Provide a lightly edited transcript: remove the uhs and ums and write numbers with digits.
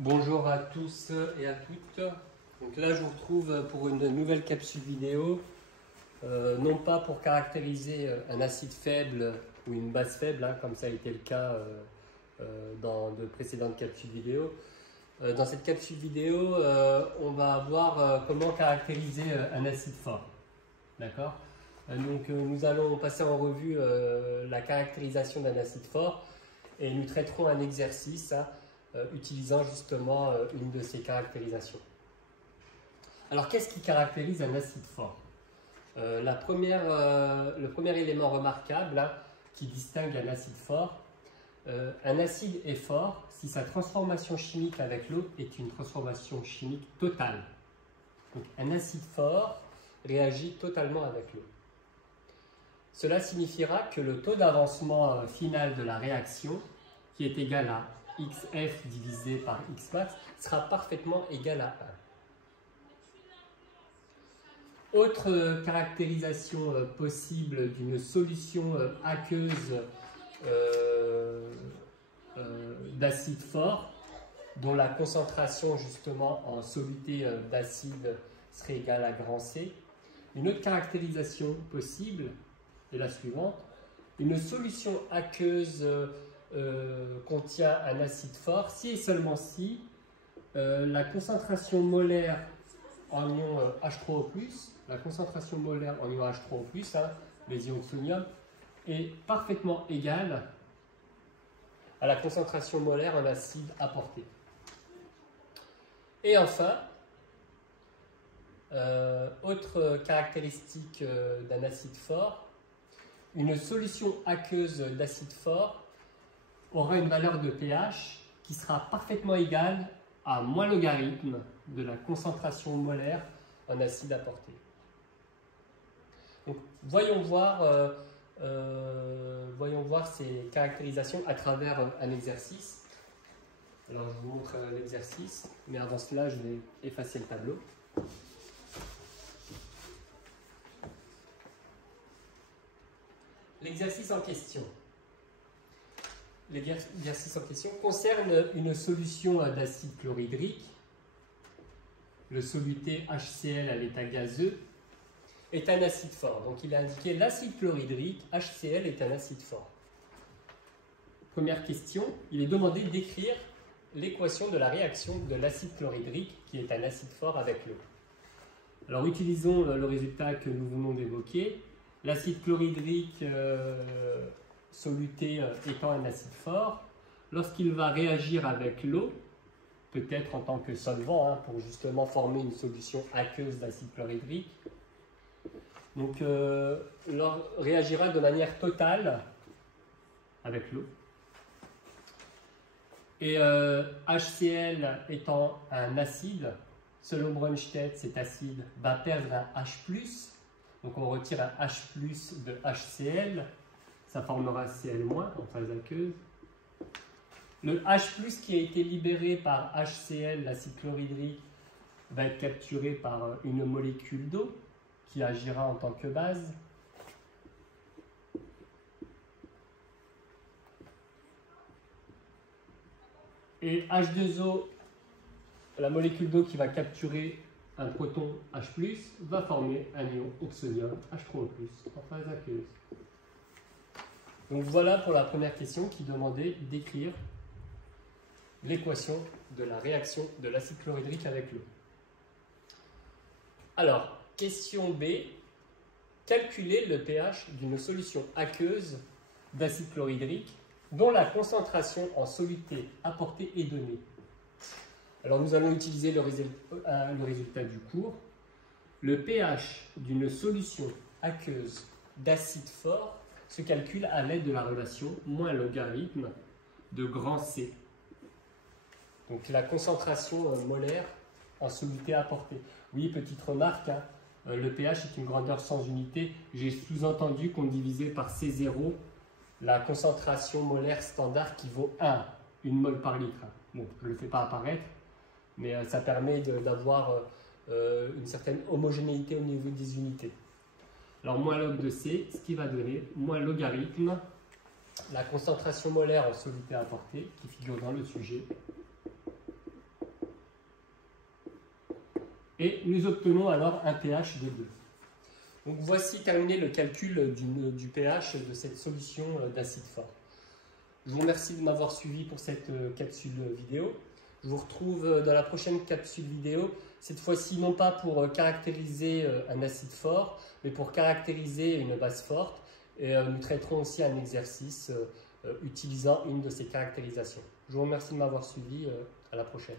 Bonjour à tous et à toutes. Donc là, je vous retrouve pour une nouvelle capsule vidéo, non pas pour caractériser un acide faible ou une base faible, comme ça a été le cas dans de précédentes capsules vidéo. Dans cette capsule vidéo, on va voir comment caractériser un acide fort. D'accord ? Donc nous allons passer en revue la caractérisation d'un acide fort et nous traiterons un exercice utilisant justement une de ces caractérisations. Alors, qu'est-ce qui caractérise un acide fort? Le premier élément remarquable qui distingue un acide fort, un acide est fort si sa transformation chimique avec l'eau est une transformation chimique totale. Donc, un acide fort réagit totalement avec l'eau. Cela signifiera que le taux d'avancement final de la réaction, qui est égal à XF divisé par Xmax, sera parfaitement égal à 1. Autre caractérisation possible d'une solution aqueuse d'acide fort, dont la concentration justement en soluté d'acide serait égale à grand C. Une autre caractérisation possible est la suivante. Une solution aqueuse contient un acide fort si et seulement si la concentration molaire en ion H3O+, la concentration molaire en ion H3O+, les ions oxonium, est parfaitement égale à la concentration molaire en acide apporté. Et enfin, autre caractéristique d'un acide fort, une solution aqueuse d'acide fort aura une valeur de pH qui sera parfaitement égale à moins logarithme de la concentration molaire en acide apporté. Donc, voyons voir ces caractérisations à travers un exercice. Alors, je vous montre l'exercice, mais avant cela, je vais effacer le tableau. L'exercice en question. L'exercice en question concerne une solution d'acide chlorhydrique. Le soluté HCl à l'état gazeux est un acide fort. Donc il a indiqué l'acide chlorhydrique, HCl est un acide fort. Première question, il est demandé d'écrire l'équation de la réaction de l'acide chlorhydrique qui est un acide fort avec l'eau. Alors utilisons le résultat que nous venons d'évoquer. L'acide chlorhydrique soluté étant un acide fort, lorsqu'il va réagir avec l'eau, peut-être en tant que solvant, pour justement former une solution aqueuse d'acide chlorhydrique, donc réagira de manière totale avec l'eau. Et HCl étant un acide, selon Brønsted, cet acide va perdre un H+, donc on retire un H+ de HCl, ça formera Cl- en phase aqueuse. Le H+ qui a été libéré par HCl, l'acide chlorhydrique, va être capturé par une molécule d'eau qui agira en tant que base. Et H2O, la molécule d'eau qui va capturer un proton H+, va former un ion oxonium H3O+, en phase aqueuse. Donc voilà pour la première question qui demandait d'écrire l'équation de la réaction de l'acide chlorhydrique avec l'eau. Alors, question B, calculer le pH d'une solution aqueuse d'acide chlorhydrique dont la concentration en soluté apportée est donnée. Alors nous allons utiliser le résultat du cours. Le pH d'une solution aqueuse d'acide fort se calcule à l'aide de la relation moins logarithme de grand C. Donc la concentration molaire en soluté apportée. Oui, petite remarque, le pH est une grandeur sans unité. J'ai sous-entendu qu'on divisait par C0 la concentration molaire standard qui vaut 1 mol par litre. Bon, je ne le fais pas apparaître, mais ça permet d'avoir une certaine homogénéité au niveau des unités. Alors, moins log de C, ce qui va donner moins logarithme, la concentration molaire en soluté apportée, qui figure dans le sujet, et nous obtenons alors un pH de 2. Donc voici terminé le calcul du pH de cette solution d'acide fort. Je vous remercie de m'avoir suivi pour cette capsule vidéo. Je vous retrouve dans la prochaine capsule vidéo, cette fois-ci non pas pour caractériser un acide fort, mais pour caractériser une base forte. Et nous traiterons aussi un exercice utilisant une de ces caractérisations. Je vous remercie de m'avoir suivi. À la prochaine.